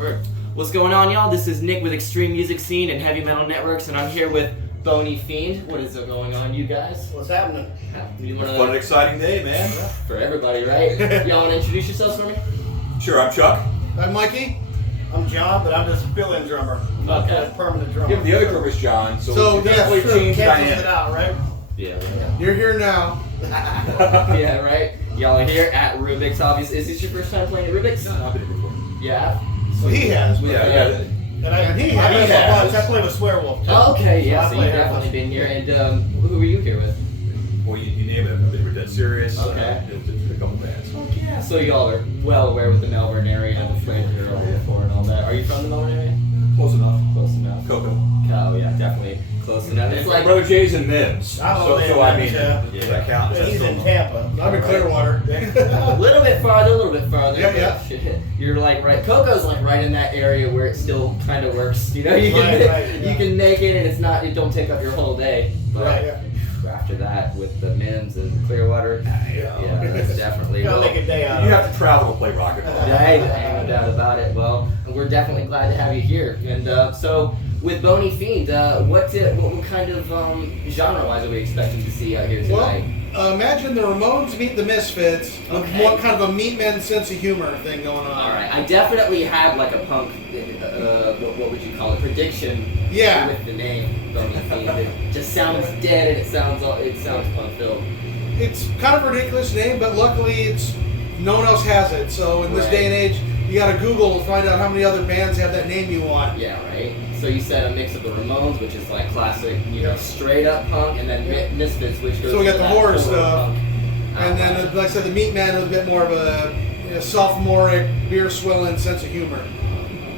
Word. What's going on, y'all? This is Nick with Extreme Music Scene and Heavy Metal Networks, and I'm here with Boney Fiend. What is going on, you guys? What's happening? Fun and exciting day, man. For everybody, right? Y'all want to introduce yourselves for me? Sure, I'm Chuck. I'm Mikey. I'm John, but I'm just a fill-in drummer. Not Okay. a permanent drummer. Yeah, the other drummer's John, so So, we can yeah, definitely sure. change Cancels it dynamic. out, right? Yeah. You're here now. Yeah, right? Y'all are here at Rubik's, obviously. Is this your first time playing at Rubik's? No, I've been here before. Yeah. So he has. But Yeah. And I he play has. with a bunch. I play with Swearwolf, too. Oh, okay, yeah, I so play you've here. definitely been here. And who are you here with? Well, you name it. I've been with Dead Serious. Okay. A couple bands. Oh, yeah. So y'all are well aware with the Melbourne area. I've played here before and all that. Are you from the Melbourne area? Close enough. Close enough. Coco. Oh, yeah, definitely close enough. It's like, Brother Jay's and Mims. I don't So know I Mims, mean, yeah. does that count? He's That's in still- Tampa. I'm in Clearwater. a little bit farther. Yeah. Shit. You're like right. Coco's like right in that area where it still kind of works. You know, you can Right, you can make it, and it's not. It don't take up your whole day. But Right. after that, with the Mims and the Clearwater, yeah, that's definitely. Gotta well, make a day out You of it. have to travel to play rock and roll. yeah, no doubt about it. Well, we're definitely glad to have you here. And so, with Boney Fiend, what kind of genre-wise are we expecting to see out here tonight? Well, imagine the Ramones meet the Misfits. Okay. What kind of a meatman sense of humor thing going on? All right, I definitely have like a punk. What would you call it? Prediction. Yeah. With the name Boney Fiend, it just sounds dead and it sounds punk filled. It's kind of a ridiculous name, but luckily no one else has it. So in this Right. day and age, you got to Google to find out how many other bands have that name you want. Yeah, right. So you said a mix of the Ramones, which is like classic, straight up punk, and then Misfits, which goes. So we got to the that horror stuff. punk. And then, like I said, the Meatman was a bit more of a sophomoric, beer swilling sense of humor.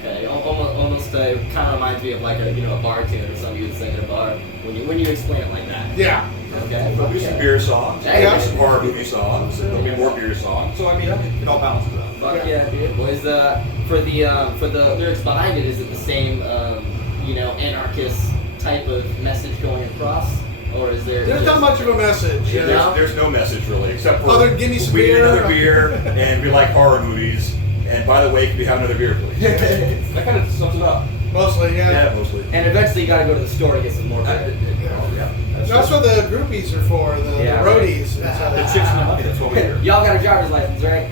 Okay, almost kind of reminds me of like a bar tune or something you would sing at a bar when you explain it like that. Yeah. Okay. There'll be some beer songs. Yeah. There'll be some horror movie songs. There'll be more beer songs. So I mean, it all balances out. Fuck yeah, dude. Well, is for the lyrics behind it, is it the same anarchist type of message going across, or is there? There's not much of a message. Yeah, you know? there's no message really, except for Other than give me some we need beer. another beer, and we like horror movies. And by the way, can we have another beer, please? That kind of sums it up. Mostly, yeah. Yeah, mostly. And eventually, you gotta go to the store to get some more beer. Yeah. That's what the groupies are for, the Yeah, roadies. The chicks and the money, that's what we hear. Y'all got a driver's license, right?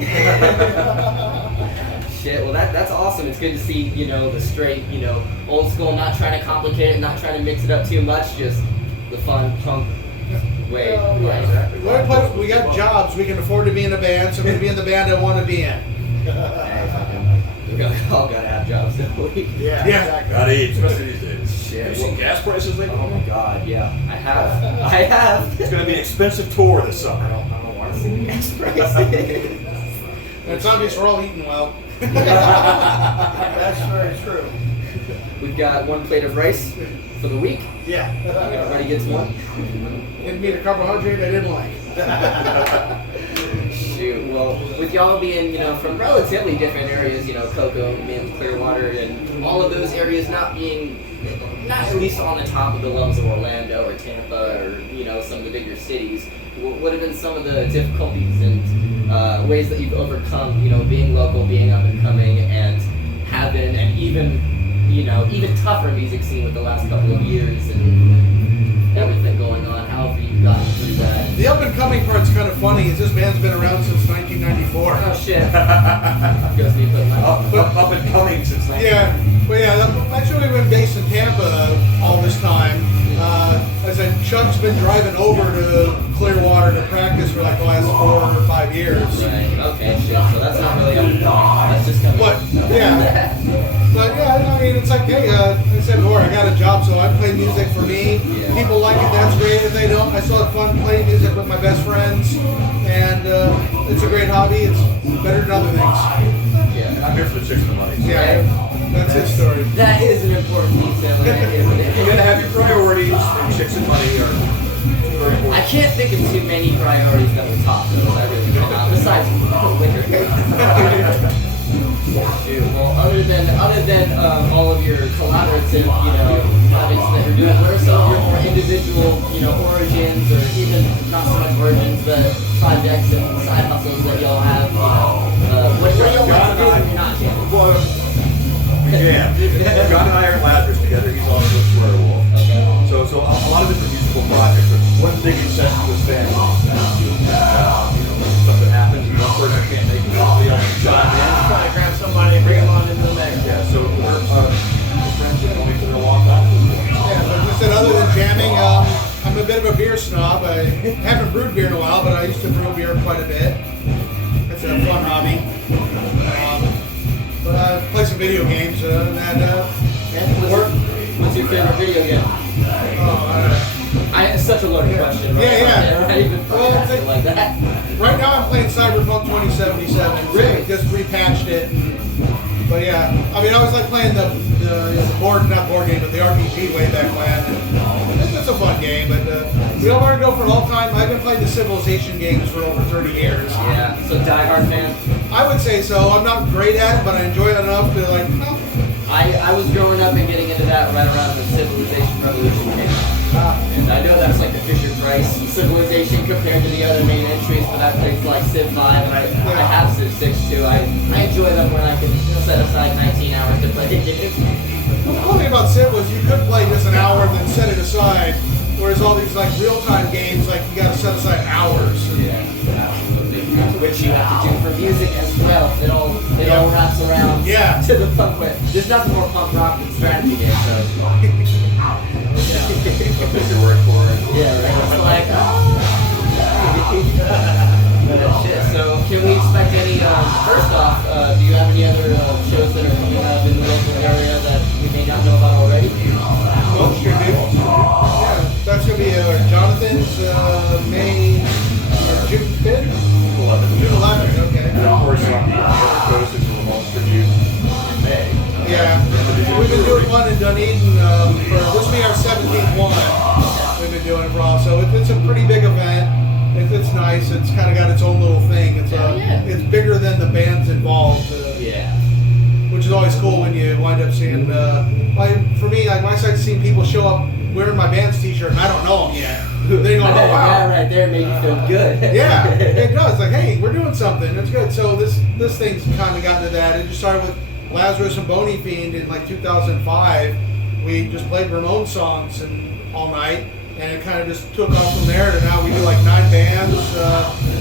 Shit. Well, that's awesome. It's good to see the straight, old school, not trying to complicate it, not trying to mix it up too much, just the fun punk way. Yeah, exactly. We got jobs. We can afford to be in a band, so I'm going to be in the band I want to be in. We all gotta have jobs, don't we? Yeah, Yeah. exactly. Gotta eat, especially these days. Shit. Have you seen gas prices lately? Oh my god, yeah. I have. It's gonna be an expensive tour this I summer. don't want to see the gas prices. And it's obvious we're all eating well. That's very true. We've got one plate of rice for the week. Yeah. Everybody gets one. Didn't mean a carbohydrate I didn't like. Shoot. Well, with y'all being, from relatively different areas, Cocoa, Mint, Clearwater, and all of those areas not at least on the top of the levels of Orlando or Tampa or, some of the bigger cities, what have been some of the difficulties and ways that you've overcome, being local, being up and coming, and having an even tougher music scene with the last couple of years and everything going on? How have you gotten through that? The up and coming part's kind of funny. Is this band's been around since 1994. Oh shit. Goes me putting my Up and coming since 19. Yeah, but yeah, actually we've been based in Tampa all this time. I said Chuck's been driving over to Clearwater to practice for like the last 4 or 5 years. Right, okay, shit. So that's not really up and coming. That's just coming. But yeah, but yeah, I mean it's like, hey, I said before, I got a job, so I play music for me. Yeah. People like it, that's great. If they don't, I still have fun playing music with my best friends, and it's a great hobby. It's better than other things. Yeah. I'm here for the chicks and the money. Yeah, that's his story. That is an important detail, isn't it? You gotta have your priorities, and chicks and money are very important. I can't think of too many priorities that were top those I really cannot, besides liquor. Shoot, well, other than all of your collaborative, projects that you're doing, what are some of your more individual, origins, or even not so much origins, but projects and side hustles that y'all have? What do y'all like to do when you're not jamming? Well, bit of a beer snob. I haven't brewed beer in a while, but I used to brew beer quite a bit. It's a fun hobby. But I play some video games and What's your favorite video game? It's such a loaded question. Right? Yeah. Right? Even well, like that. Right now I'm playing Cyberpunk 2077. Really? Just repatched it. But yeah, I mean, I was like playing the not board game, but the RPG way back when. And it's a fun game, but we don't want to go for all time. I've been playing the Civilization games for over 30 years. Yeah, so diehard fan. I would say so. I'm not great at it, but I enjoy it enough to like. I was growing up and getting into that right around the Civilization Revolution came out. And I know that's like the Fisher Price Civilization compared to the other main entries, but I played like Civ 5 and I have Civ 6 too. I enjoy them when I can set aside 19 hours to play a game. Well, the cool thing about Civ was you could play just an hour and then set it aside, whereas all these like real-time games, like you got to set aside hours. Yeah, absolutely. Which you have to do for music as well. It all wraps around to the punk with. There's nothing more punk rock than strategy games, so. Put your word for it. Yeah, right. It's like, shit. So, can we expect any? First off, do you have any other shows that are coming up in the local area that we may not know about already? Oh, sure, dude. Yeah, that's gonna be Jonathan's May June 5th. 11th. June 11th. Okay. And of course, on the other coast, it's a remote tribute in May. Yeah, we've been doing one in Dunedin for this will be our 17th one. We've been doing it for all, so it's a pretty big event. It's nice. It's kind of got its own little thing. It's bigger than the bands involved. Which is always cool when you wind up seeing. For me, like when I start seeing people show up wearing my band's T-shirt and I don't know them yet. They go, oh wow, that right there made you feel good. Yeah, it does. Like, hey, we're doing something. It's good. So this thing's kind of gotten to that. It just started with Lazarus and Boney Fiend in like 2005. We just played Ramones songs all night, and it kind of just took off from there. To now we do like 9 bands,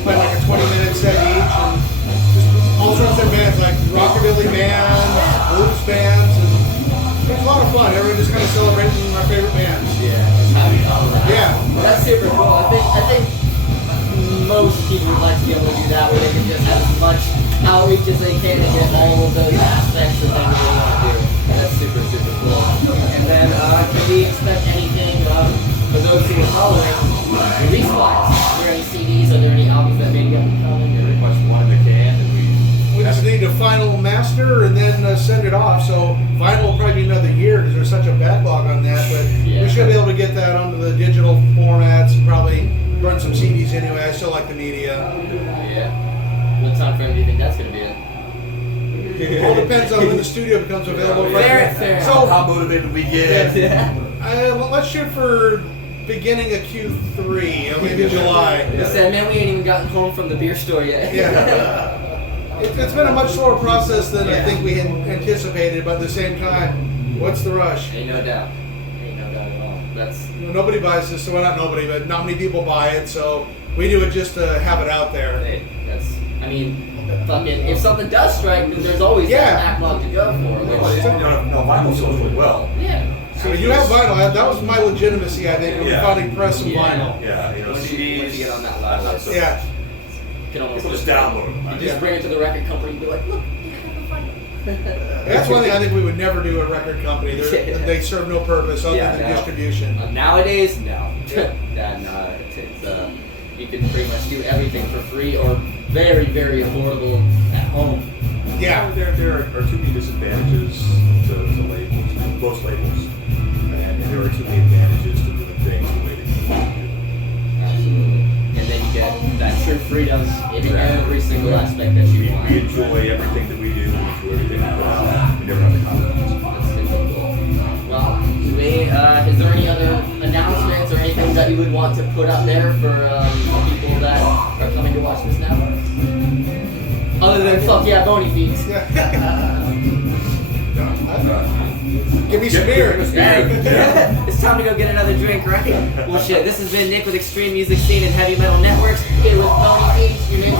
play like a 20-minute set each, and just all sorts of bands like rockabilly bands, blues bands, and it's a lot of fun. Everyone just kind of celebrating our favorite bands. Yeah. Well, that's super cool. I think most people would like to be able to do that, where they can just have as much outreach as they can and get all of those aspects of things they want to do. That's super, super cool. And then, can we expect anything for those who are following release-wise? Are there any CDs? Are there any albums that maybe have coming? Pretty much one in the can, and we just need to final master and then send it off. So final will probably be another year because there's such a backlog on that. But we should be able to get that onto the digital formats and probably run some CDs anyway. I still like the media. Yeah. What time frame do you think that's going to be in? It all depends on when the studio becomes available. Fair. So how motivated we get? Let's shoot for beginning of Q3, maybe July. I said, man, we ain't even gotten home from the beer store yet. Yeah. It's been a much slower process than I think we had anticipated, but at the same time, what's the rush? Ain't no doubt at all. Nobody buys this, so well, not nobody, but not many people buy it, so we do it just to have it out there. Hey, fucking, if something does strike, then there's always that backlog to go for. Vinyl sells really well. Yeah. So you have vinyl. That was my legitimacy, I think, when we finally pressed some vinyl. Yeah, CDs. Once you get on that level. Yeah. You can almost just download them. You just bring it to the record company and be like, look, that's one thing I think we would never do at a record company. They serve no purpose other than distribution. Nowadays, no. You can pretty much do everything for free or very, very affordable at home. Yeah. There are too many disadvantages to labels, most labels. And there are too many advantages to doing things the way they need to do. Absolutely. And then you get that true freedom in every single aspect that you want. We enjoy everything that we do. We enjoy everything we put out. We never have the confidence. That's super cool. Well, is there any other announcements or anything that you would want to put out there for people that are coming to watch this now? Other than fuck yeah, Boney Fiend. Give me some beer. It's time to go get another drink, right? Well, shit. This has been Nick with Extreme Music Scene and Heavy Metal Networks. Here with Boney Fiend. Your name's